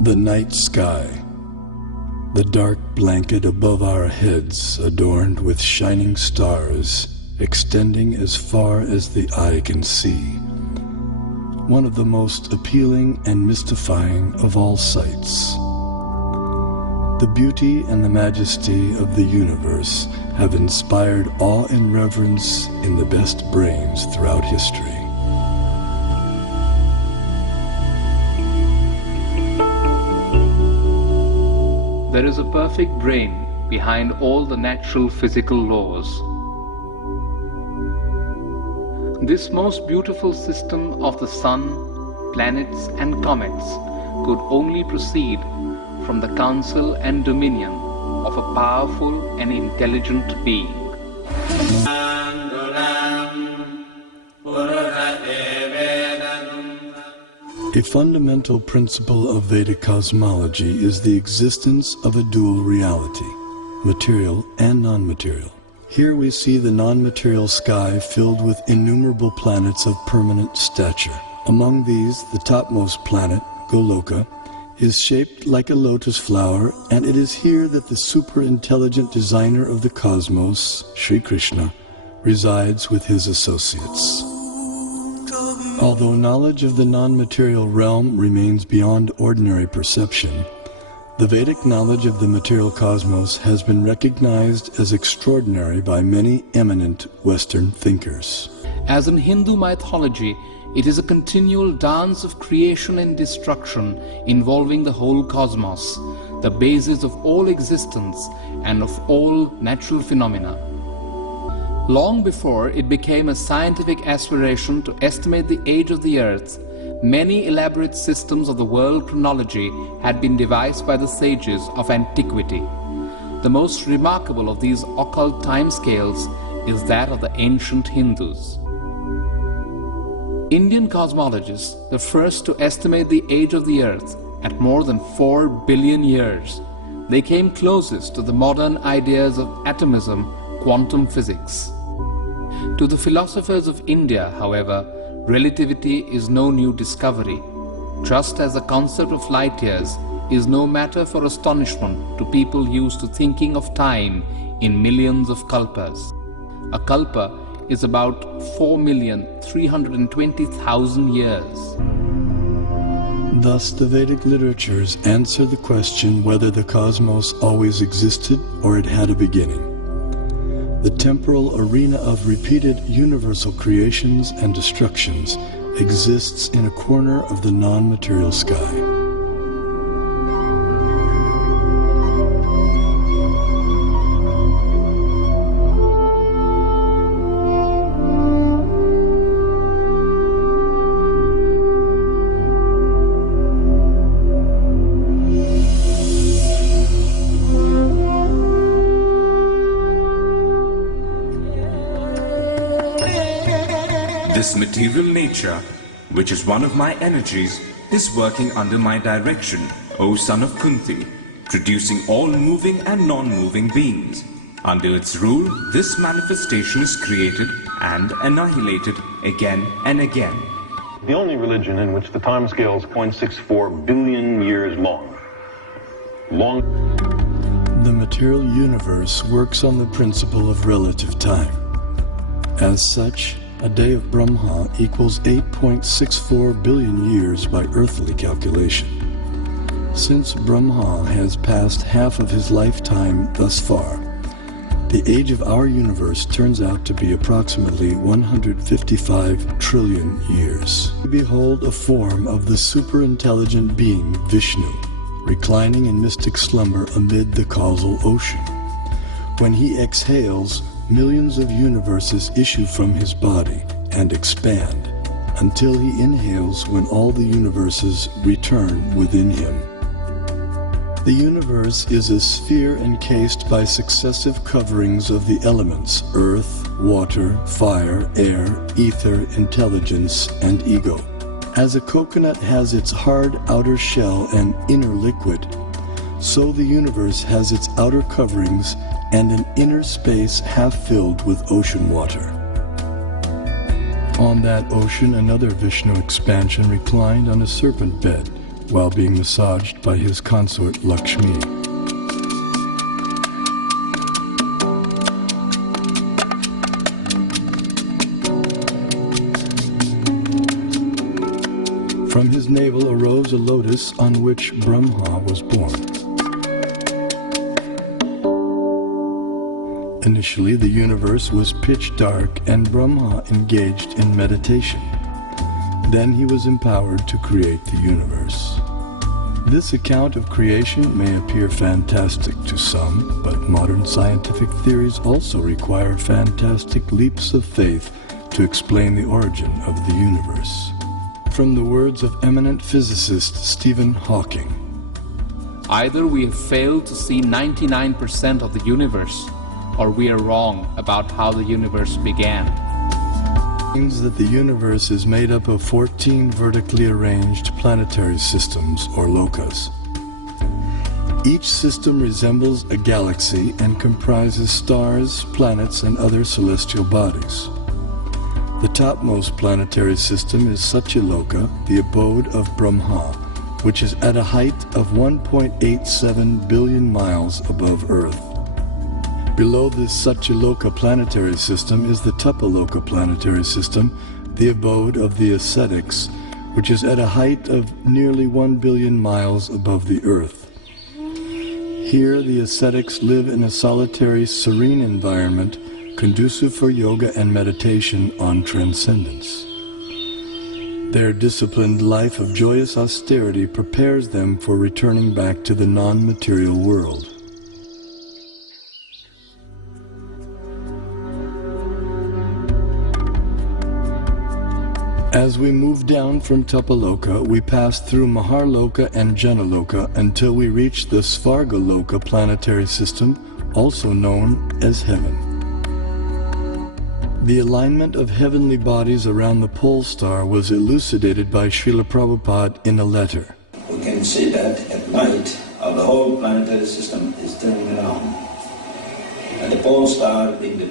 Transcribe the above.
The night sky, the dark blanket above our heads adorned with shining stars extending as far as the eye can see. One of the most appealing and mystifying of all sights. The beauty and the majesty of the universe have inspired awe and reverence in the best brains throughout history. There is a perfect brain behind all the natural physical laws. This most beautiful system of the sun, planets and comets could only proceed from the counsel and dominion of a powerful and intelligent being. A fundamental principle of Vedic cosmology is the existence of a dual reality, material and non-material. Here we see the non-material sky filled with innumerable planets of permanent stature. Among these, the topmost planet, Goloka, is shaped like a lotus flower, and it is here that the super-intelligent designer of the cosmos, Sri Krishna, resides with his associates. Although knowledge of the non-material realm remains beyond ordinary perception, the Vedic knowledge of the material cosmos has been recognized as extraordinary by many eminent Western thinkers. As in Hindu mythology, it is a continual dance of creation and destruction involving the whole cosmos, the basis of all existence and of all natural phenomena. Long before it became a scientific aspiration to estimate the age of the earth, many elaborate systems of the world chronology had been devised by the sages of antiquity. The most remarkable of these occult timescales is that of the ancient Hindus. Indian cosmologists, the first to estimate the age of the earth at more than 4 billion years, they came closest to the modern ideas of atomism, quantum physics. To the philosophers of India, however, relativity is no new discovery, just as the concept of light years is no matter for astonishment to people used to thinking of time in millions of kalpas. A kalpa is about 4,320,000 years. Thus, the Vedic literatures answer the question whether the cosmos always existed or it had a beginning. The temporal arena of repeated universal creations and destructions exists in a corner of the non-material sky. This material nature, which is one of my energies, is working under my direction, O son of Kunti, producing all moving and non-moving beings. Under its rule, this manifestation is created and annihilated again and again. The only religion in which the time scale is 0.64 billion years long. The material universe works on the principle of relative time. As such, a day of Brahma equals 8.64 billion years by earthly calculation. Since Brahma has passed half of his lifetime thus far, the age of our universe turns out to be approximately 155 trillion years. We behold a form of the super-intelligent being Vishnu, reclining in mystic slumber amid the causal ocean. When he exhales, millions of universes issue from his body and expand until he inhales when all the universes return within him. The universe is a sphere encased by successive coverings of the elements earth, water, fire, air, ether, intelligence, and ego. As a coconut has its hard outer shell and inner liquid, so the universe has its outer coverings and an inner space half filled with ocean water. On that ocean, another Vishnu expansion reclined on a serpent bed, while being massaged by his consort Lakshmi. From his navel arose a lotus on which Brahma was born. Initially, the universe was pitch dark and Brahma engaged in meditation. Then he was empowered to create the universe. This account of creation may appear fantastic to some, but modern scientific theories also require fantastic leaps of faith to explain the origin of the universe. From the words of eminent physicist Stephen Hawking, either we have failed to see 99% of the universe, or we are wrong about how the universe began. Means that the universe is made up of 14 vertically arranged planetary systems, or lokas. Each system resembles a galaxy and comprises stars, planets, and other celestial bodies. The topmost planetary system is Satyaloka, the abode of Brahma, which is at a height of 1.87 billion miles above Earth. Below this Satyaloka planetary system is the Tapaloka planetary system, the abode of the ascetics, which is at a height of nearly 1 billion miles above the Earth. Here the ascetics live in a solitary, serene environment conducive for yoga and meditation on transcendence. Their disciplined life of joyous austerity prepares them for returning back to the non-material world. As we move down from Tapaloka, we pass through Maharloka and Janaloka until we reach the Svargaloka planetary system, also known as Heaven. The alignment of heavenly bodies around the pole star was elucidated by Srila Prabhupada in a letter. We can see that at night, the whole planetary system is turning around. And the pole star being the